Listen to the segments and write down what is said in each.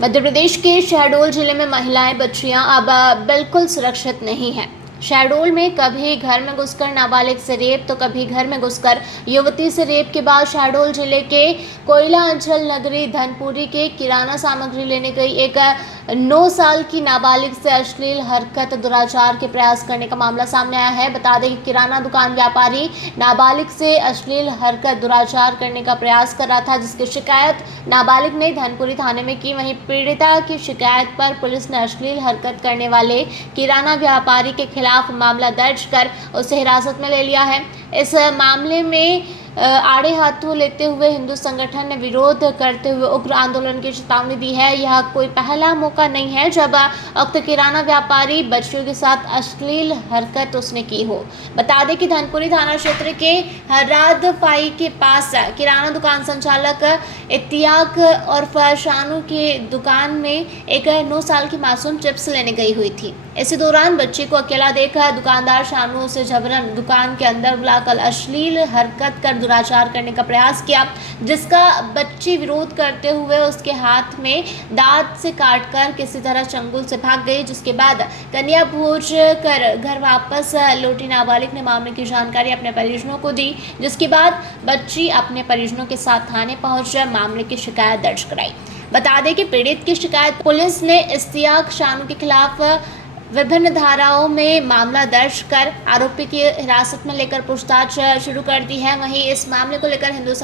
मध्य प्रदेश के शहडोल जिले में महिलाएं बच्चियां अब बिल्कुल सुरक्षित नहीं हैं। शहडोल में कभी घर में घुसकर नाबालिग से रेप तो कभी घर में घुसकर युवती से रेप के बाद शहडोल जिले के कोयला अंचल नगरी धनपुरी के किराना सामग्री लेने गई एक 9 साल की नाबालिग से अश्लील हरकत दुराचार के प्रयास करने का मामला सामने आया है। बता दें कि किराना दुकान व्यापारी नाबालिग से अश्लील हरकत दुराचार करने का प्रयास कर रहा था, जिसकी शिकायत नाबालिग ने धनपुरी थाने में की। वहीं पीड़िता की शिकायत पर पुलिस ने अश्लील हरकत करने वाले किराना व्यापारी के खिलाफ मामला दर्ज कर उसे हिरासत में ले लिया है। इस मामले में आड़े हाथों लेते हुए हिंदू संगठन ने विरोध करते हुए उग्र आंदोलन की चेतावनी दी है। यह कोई पहला मौका नहीं है जब उक्त किराना व्यापारी बच्चियों के साथ अश्लील हरकत उसने की हो। बता दें कि धनपुरी थाना क्षेत्र के हर्राद पाई के पास किराना दुकान संचालक इत्तियाक और शानू के दुकान में एक 9 साल की मासूम चिप्स लेने गई हुई थी। इसी दौरान बच्ची को अकेला देखकर दुकानदार शानू उसे जबरन दुकान के अंदर बुलाकर अश्लील हरकत कर दुराचार करने का प्रयास किया, जिसका बच्ची विरोध करते हुए उसके हाथ में दांत से काटकर किसी तरह चंगुल से भाग गई। जिसके बाद कन्या भोज कर घर वापस लौटी नाबालिग ने मामले की जानकारी अपने परिजनों को दी, जिसके बाद बच्ची अपने परिजनों के साथ थाने पहुंच मामले की शिकायत दर्ज कराई। बता दें कि पीड़ित की शिकायत पुलिस ने इश्तियाक शानू के खिलाफ विभिन्न धाराओं में मामला दर्ज कर आरोपी की हिरासत में लेकर पूछताछ शुरू कर दी है। वहीं इस मामले को लेकर हिंदू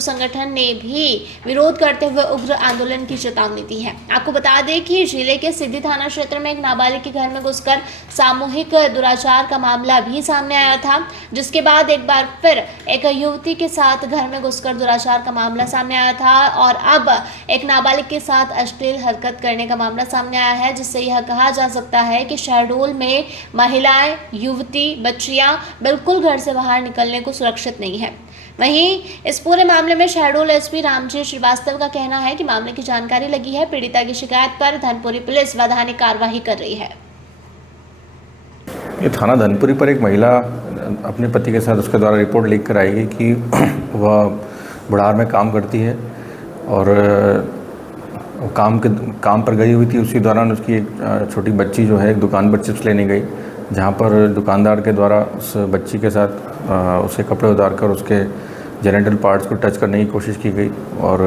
संगठन ने भी विरोध करते हुए उग्र आंदोलन की चेतावनी दी है। आपको बता दें कि जिले के सिद्धि थाना क्षेत्र में एक नाबालिग के घर में घुसकर सामूहिक दुराचार का मामला भी सामने आया था, जिसके बाद एक बार फिर एक युवती के साथ घर में घुसकर दुराचार का मामला सामने आया था और अब एक नाबालिग के साथ अश्लील हरकत करने का मामला सामने आया है, जिससे यह कहा जा सकता है कि शहडोल में महिलाएं, युवती, बच्चियां बिल्कुल घर से बाहर निकलने को सुरक्षित नहीं है। वहीं इस पूरे मामले में शहडोल एसपी रामजी श्रीवास्तव का कहना है कि मामले की जानकारी लगी है। पीड़िता की शिकायत पर धनपुरी पुलिस वैधानिक कार्रवाई कर रही है। ये थाना धनपुरी पर एक महिला अपने पति के साथ उसके द्वारा रिपोर्ट लिख कर आएगी कि वह बुढ़ार में काम करती है और काम पर गई हुई थी। उसी दौरान उसकी एक छोटी बच्ची जो है एक दुकान पर चिप्स लेने गई, जहाँ पर दुकानदार के द्वारा उस बच्ची के साथ उसके कपड़े उतार कर उसके जेनिटल पार्ट्स को टच करने की कोशिश की गई और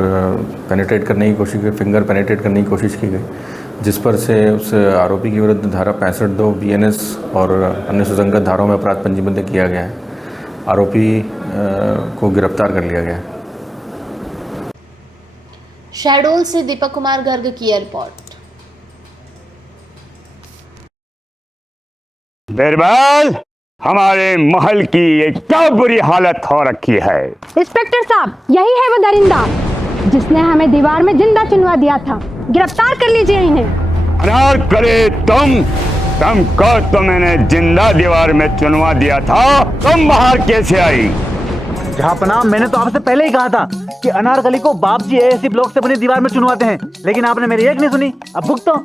पेनिट्रेट करने की कोशिश की, फिंगर पेनिट्रेट करने की कोशिश की गई, जिस पर से उस आरोपी के विरुद्ध धारा 65(2) BNS और अन्य सुसंगत धाराओं में अपराध पंजीबद्ध किया गया है। आरोपी को गिरफ्तार कर लिया गया है। शहडोल से दीपक कुमार गर्ग की रिपोर्ट। बिरबल, हमारे महल की ये क्या बुरी हालत हो रखी है। इंस्पेक्टर साहब, यही है वो दरिंदा जिसने हमें दीवार में जिंदा चुनवा दिया था। गिरफ्तार कर लीजिए इन्हें। अनार करे तुमको तो मैंने जिंदा दीवार में चुनवा दिया था, तुम बाहर कैसे आई? जहांपनाह, मैंने तो आपसे पहले ही कहा था कि अनारकली को बाप जी AAC ब्लॉक से बनी दीवार में चुनवाते हैं, लेकिन आपने मेरी एक नहीं सुनी। अब भुगतो।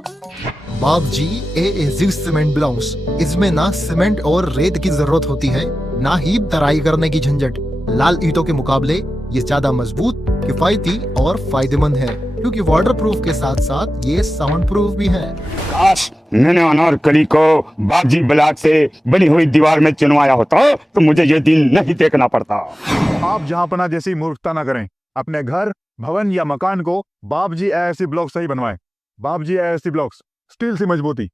बाप जी AAC सीमेंट ब्लॉक्स, इसमें ना सीमेंट और रेत की जरूरत होती है, ना ही तराई करने की झंझट। लाल ईंटों के मुकाबले ये ज्यादा मजबूत, किफायती और फायदेमंद है, क्योंकि वाटर प्रूफ के साथ साथ ये साउंड प्रूफ भी है। काश मैंने अनारकली को बापजी ब्लॉक से बनी हुई दीवार में चुनवाया होता तो मुझे ये दिन नहीं देखना पड़ता। आप जहांपना जैसी मूर्खता न करें। अपने घर, भवन या मकान को बाप जी AAC ब्लॉक से ही बनवाएं। बाप जी AAC ब्लॉक्स, स्टील से मजबूती।